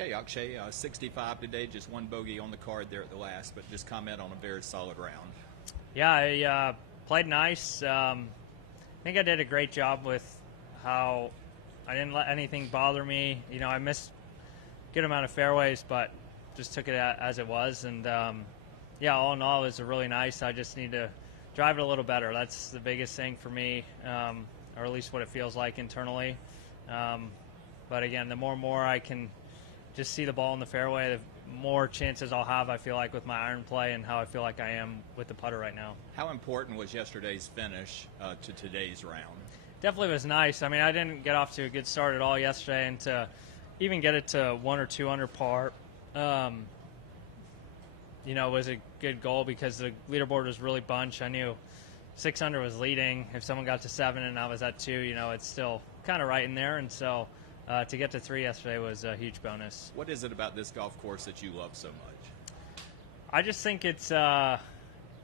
Okay, Akshay, 65 today, just one bogey on the card there at the last, but just comment on a very solid round. Yeah, I played nice. I think I did a great job with how I didn't let anything bother me. I missed a good amount of fairways, but just took it as it was. And, all in all, it was really nice. I just need to drive it a little better. That's the biggest thing for me, or at least what it feels like internally. But, again, the more and more I can just see the ball in the fairway, the more chances I'll have, I feel like, with my iron play and how I feel like I am with the putter right now. How important was yesterday's finish to today's round? Definitely was nice. I mean, I didn't get off to a good start at all yesterday, and to even get it to 1 or 2 under par, was a good goal because the leaderboard was really bunched. I knew 6 under was leading. If someone got to 7 and I was at 2, it's still kind of right in there, and so to get to 3 yesterday was a huge bonus. What is it about this golf course that you love so much? I just think you have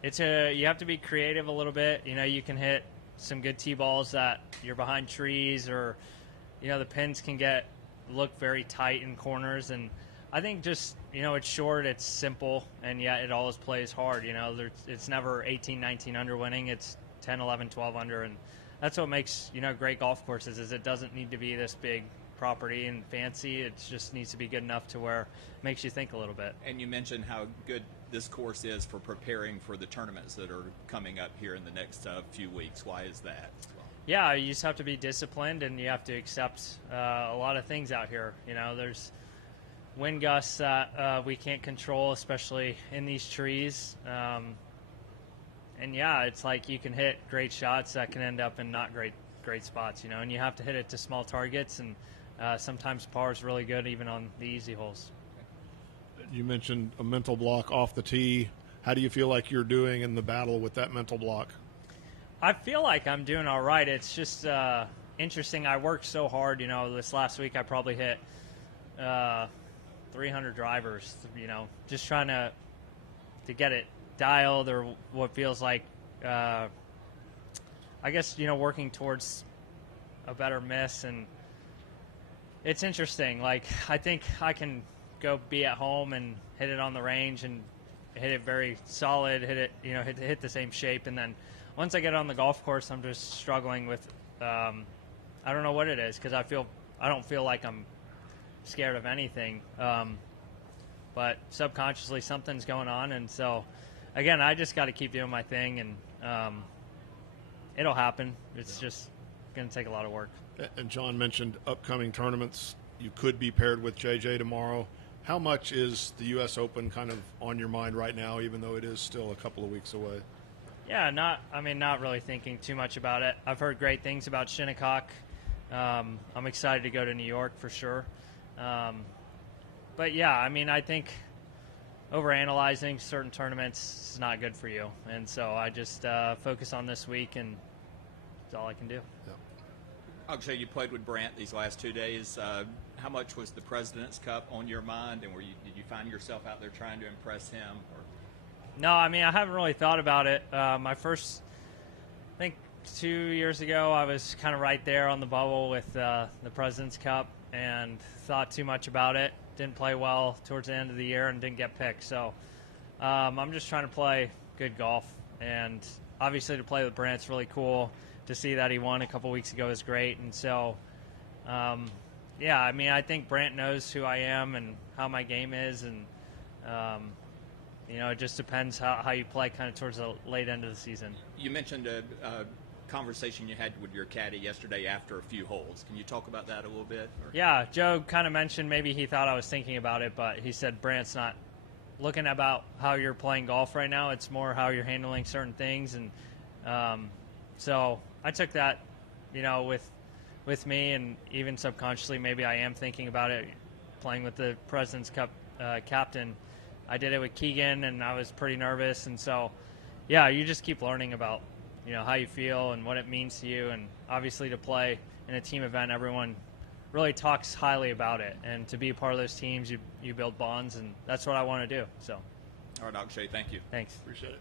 to be creative a little bit. You can hit some good tee balls that you're behind trees, or the pins can look very tight in corners, and I think just it's short, it's simple, and yet it always plays hard. It's never 18, 19 under winning. It's 10, 11, 12 under, and that's what makes great golf courses. Is it doesn't need to be this big property and fancy. It just needs to be good enough to where it makes you think a little bit. And you mentioned how good this course is for preparing for the tournaments that are coming up here in the next few weeks. Why is that? Yeah, you just have to be disciplined, and you have to accept a lot of things out here. There's wind gusts that we can't control, especially in these trees. And yeah, it's like you can hit great shots that can end up in not great spots, and you have to hit it to small targets, and sometimes par is really good even on the easy holes. You mentioned a mental block off the tee. How do you feel like you're doing in the battle with that mental block? I feel like I'm doing all right. It's just interesting. I worked so hard. This last week I probably hit 300 drivers, just trying to get it dialed, or what feels like, I guess, working towards a better miss. And it's interesting. Like, I think I can go be at home and hit it on the range and hit it very solid, hit it, hit the same shape. And then once I get on the golf course, I'm just struggling with, I don't know what it is, because I don't feel like I'm scared of anything. But subconsciously something's going on. And so, again, I just got to keep doing my thing, and it'll happen. It's just going to take a lot of work. And John mentioned upcoming tournaments. You could be paired with JJ tomorrow. How much is the U.S. Open kind of on your mind right now, even though it is still a couple of weeks away? Yeah, not really thinking too much about it. I've heard great things about Shinnecock. I'm excited to go to New York for sure. But yeah, I think overanalyzing certain tournaments is not good for you. And so I just focus on this week, and that's all I can do. Yeah. Akshay, you played with Brandt these last 2 days. How much was the President's Cup on your mind, and did you find yourself out there trying to impress him? Or? No, I haven't really thought about it. My first, I think 2 years ago, I was kind of right there on the bubble with the President's Cup and thought too much about it. Didn't play well towards the end of the year and didn't get picked. So I'm just trying to play good golf, and obviously to play with Brandt's really cool. To see that he won a couple weeks ago is great. And so, I think Brandt knows who I am and how my game is, and it just depends how you play kind of towards the late end of the season. You mentioned a conversation you had with your caddy yesterday after a few holes. Can you talk about that a little bit? Or? Yeah, Joe kind of mentioned maybe he thought I was thinking about it, but he said Brandt's not looking about how you're playing golf right now. It's more how you're handling certain things. And so I took that, with me, and even subconsciously maybe I am thinking about it, playing with the President's Cup captain. I did it with Keegan, and I was pretty nervous. And so, yeah, you just keep learning about, how you feel and what it means to you. And obviously to play in a team event, everyone really talks highly about it. And to be a part of those teams, you build bonds, and that's what I want to do. So, all right, Akshay, thank you. Thanks. Appreciate it.